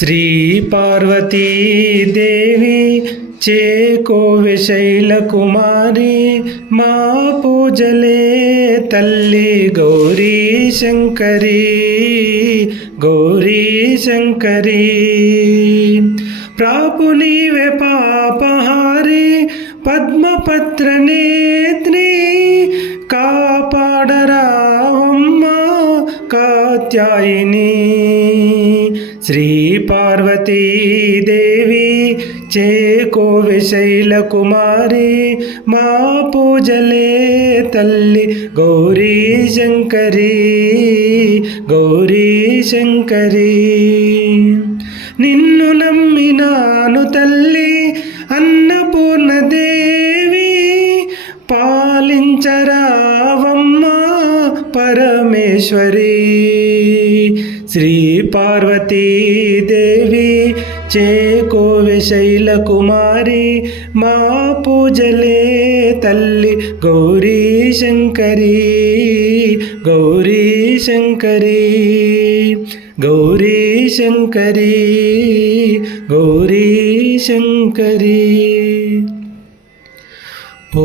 శ్రీ పార్వతీ దేవి చేకోవె శైలకుమారి మా పూజలే తల్లి గౌరీ శంకరి గౌరీ శంకరి ప్రాపు నీవే పాపహారి పద్మపత్ర నేత్రి కాపాడరావమ్మా కాత్యాయిని శ్రీ పార్వతీ దేవి చేకోవె శైలకుమారి మా పూజలే తల్లి గౌరీ శంకరి గౌరీ శంకరి నిన్ను నమ్మినాను తల్లి అన్నపూర్ణదేవి పాలించరావమ్మా పరమేశ్వరి శ్రీ పార్వతీ దేవి చేకోవె శైలకుమారి మా పూజలే తల్లి గౌరీ శంకరి గౌరీ శంకరి గౌరీ శంకరి గౌరీ శంకరి ఓ